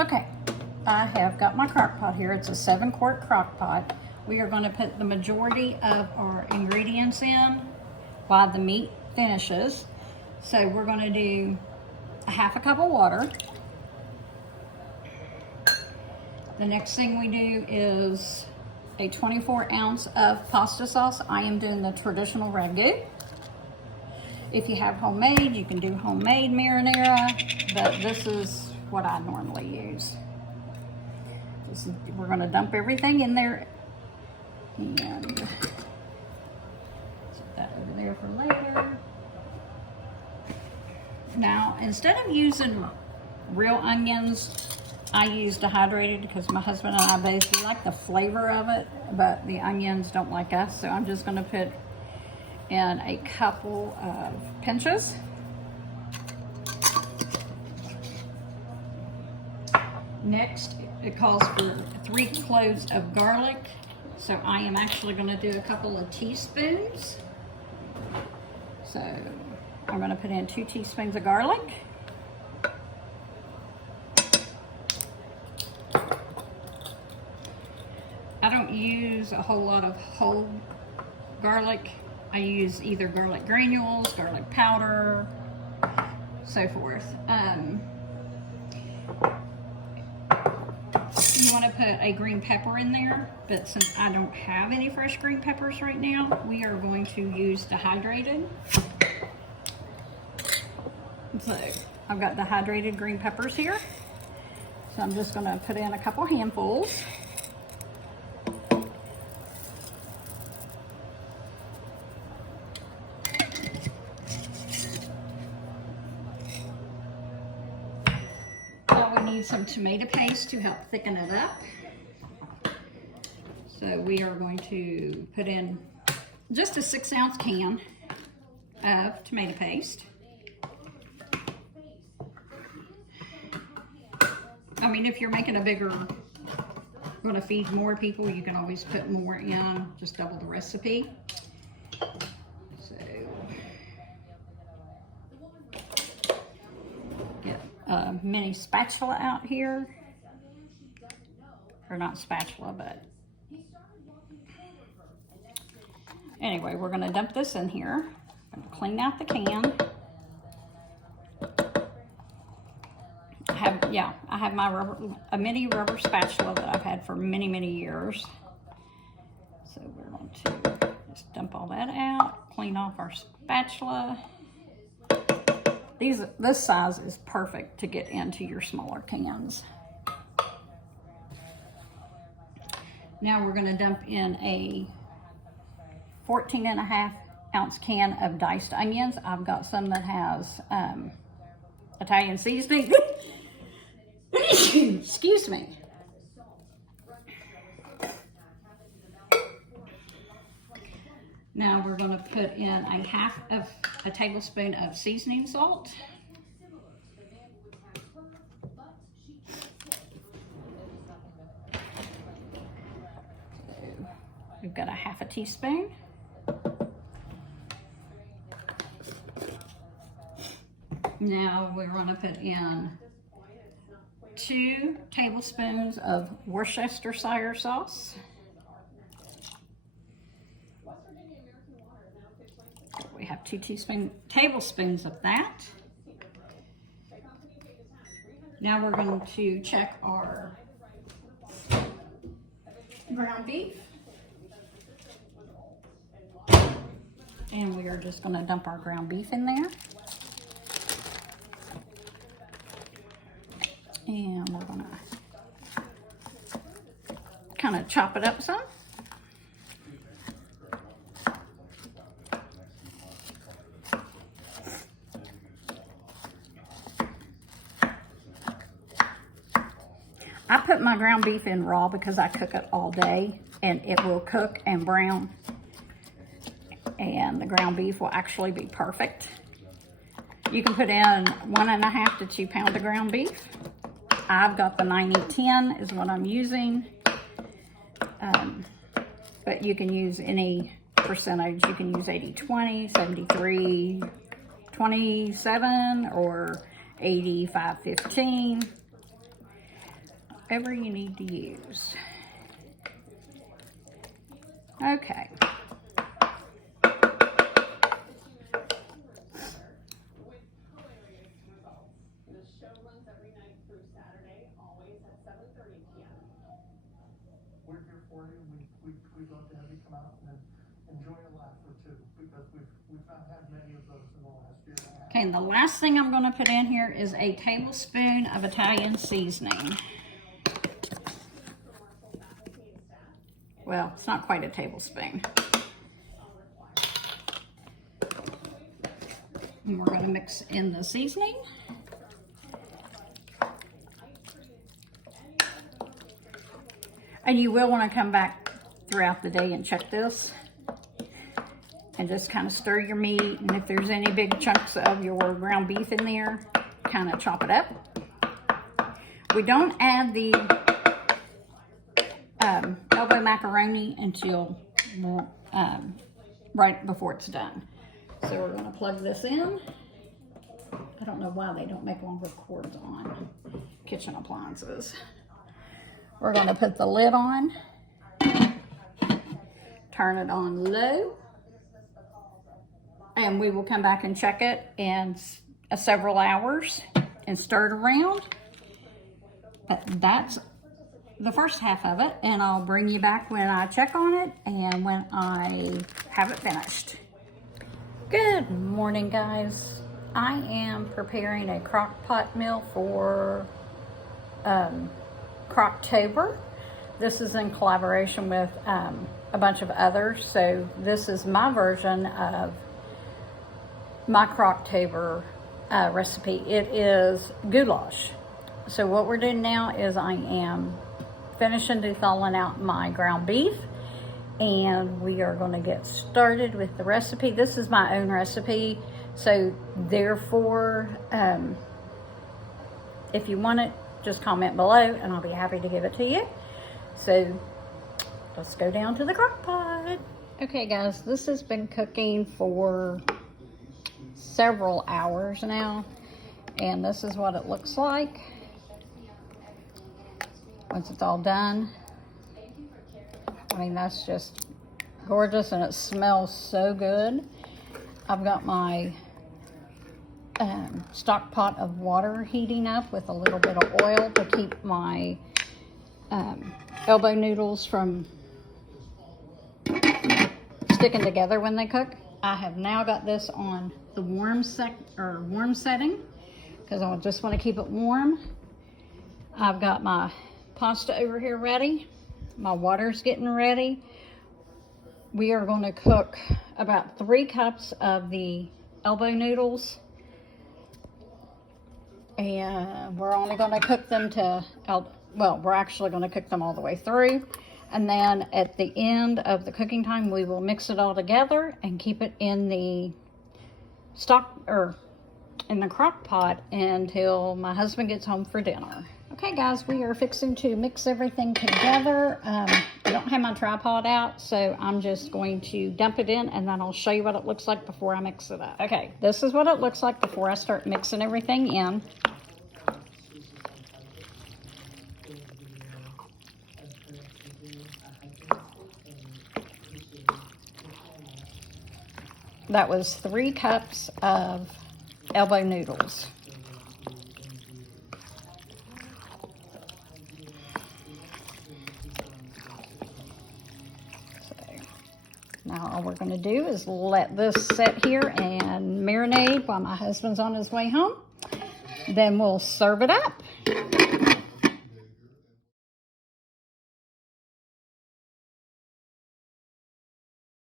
Okay, I have got my crock pot here. It's a 7-quart crock pot. We are going to put the majority of our ingredients in while the meat finishes. So we're going to do a half a cup of water. The next thing we do is a 24 ounce of pasta sauce. I am doing the traditional ragu. If you have homemade, you can do homemade marinara, but this is what I normally use. We're going to dump everything in there and set that over there for later. Now, instead of using real onions, I use dehydrated because my husband and I both like the flavor of it, but the onions don't like us. So I'm just going to put in a couple of pinches. Next, it calls for 3 cloves of garlic. So I am actually going to do a couple of teaspoons. So I'm going to put in 2 teaspoons of garlic. I don't use a whole lot of whole garlic. I use either garlic granules, garlic powder, so forth. You want to put a green pepper in there, but since I don't have any fresh green peppers right now, we are going to use dehydrated. So I've got dehydrated green peppers here. So I'm just going to put in a couple handfuls. Some tomato paste to help thicken it up. So we are going to put in just a 6-ounce can of tomato paste. I mean, if you're making a bigger, going to feed more people, you can always put more in, just double the recipe. So a mini spatula out here, or not spatula, but anyway, we're going to dump this in here. I'm going to clean out the can. I have my a mini rubber spatula that I've had for many years. So we're going to just dump all that out, clean off our spatula. This size is perfect to get into your smaller cans. Now we're going to dump in a 14.5-ounce can of diced onions. I've got some that has Italian seasoning. Excuse me. Now we're going to put in a half of a tablespoon of seasoning salt. We've got a half a teaspoon. Now we're going to put in 2 tablespoons of Worcestershire sauce. We have 2 tablespoons of that. Now we're going to check our ground beef. And we are just going to dump our ground beef in there. And we're going to kind of chop it up some. I put my ground beef in raw because I cook it all day and it will cook and brown. And the ground beef will actually be perfect. You can put in 1.5 to 2 pounds of ground beef. I've got the 90-10 is what I'm using. But you can use any percentage. You can use 80-20, 73-27, or 85-15. whatever you need to use. Okay. We're here for you. We'd love to have you come out and enjoy a laugh or two, because we've not had many of those in the last year and a half. Okay, and the last thing I'm going to put in here is a tablespoon of Italian seasoning. Well, it's not quite a tablespoon. And we're going to mix in the seasoning. And you will want to come back throughout the day and check this. And just kind of stir your meat. And if there's any big chunks of your ground beef in there, kind of chop it up. We don't add the elbow macaroni until right before it's done. So we're going to plug this in. I don't know why they don't make longer cords on kitchen appliances. We're going to put the lid on, turn it on low, and we will come back and check it in several hours and stir it around. But that's the first half of it, and I'll bring you back when I check on it and when I have it finished. Good morning, guys. I am preparing a crock pot meal for Crocktober. This is in collaboration with a bunch of others, so this is my version of my Crocktober recipe. It is goulash. So what we're doing now is I am finishing thawing out my ground beef, and we are going to get started with the recipe. This is my own recipe, so therefore if you want it, just comment below and I'll be happy to give it to you. So let's go down to the crock pot. Okay guys, this has been cooking for several hours now, and this is what it looks like once it's all done. I mean, that's just gorgeous, and it smells so good. I've got my stock pot of water heating up with a little bit of oil to keep my elbow noodles from sticking together when they cook. I have now got this on the warm setting because I just want to keep it warm. I've got my pasta over here ready. My water's getting ready. We are going to cook about 3 cups of the elbow noodles, and we're only going to cook them we're actually going to cook them all the way through, and then at the end of the cooking time we will mix it all together and keep it in the in the crock pot until my husband gets home for dinner. Okay guys, we are fixing to mix everything together. I don't have my tripod out, so I'm just going to dump it in, and then I'll show you what it looks like before I mix it up. Okay, this is what it looks like before I start mixing everything in. That was 3 cups of elbow noodles. Now all we're going to do is let this sit here and marinate while my husband's on his way home. Then we'll serve it up.